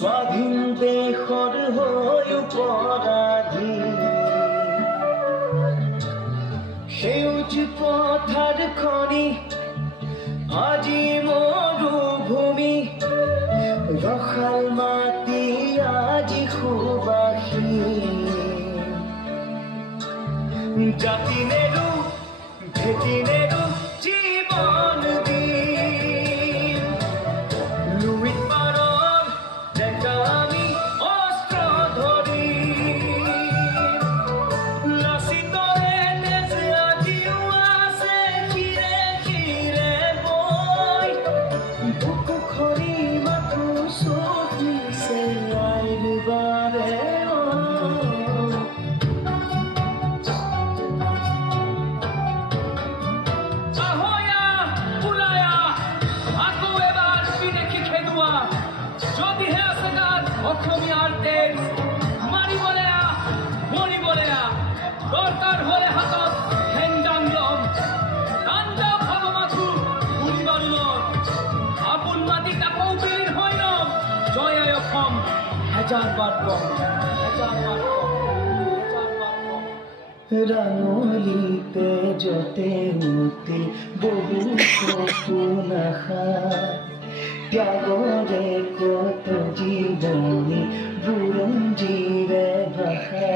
স্বাধীন দেশৰ হৈ পৰাধী সেউজ পথাৰ খনি আজি মৰুভূমি ৰসাল মাটি আজি সুবাসী জাতি নেৰু ভেটি নেৰু জীৱন দিম লুইত পাৰৰ ডেকা আমি অস্ত্ৰ ধৰি লাচিতৰে তেজ আজিও আছে শিৰে শিৰে বৈ বুকু খৰি মাথো চলিছে আইৰ বাৰে অসমীয়াৰ তেজ মাৰিবলে মৰিবলে দৰকাৰ হ'লে হাতত হেংদাং ল'ম তাণ্ডৱ হ'ব মাথো গুলিবাৰুদৰ আপোন মাটিত আকৌ বিলীন হৈ ল'ম জয় আই অসম হেজাৰবাৰ কম ৰাঙলীতে যতে উঠি বহু সপোন আশা ত্যাগৰে কত জীৱনী বুৰঞ্জীৰে ভাষা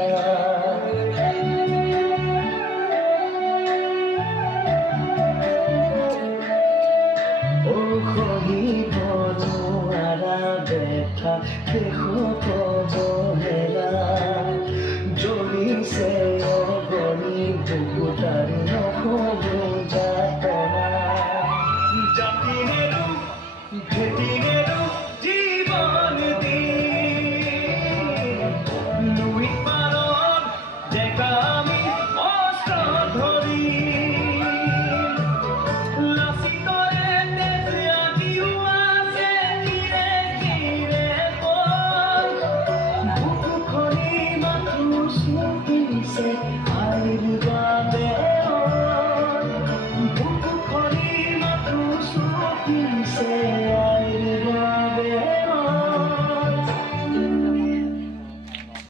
সহিব নোৱাৰা ব্যথা শেষত অৱহেলা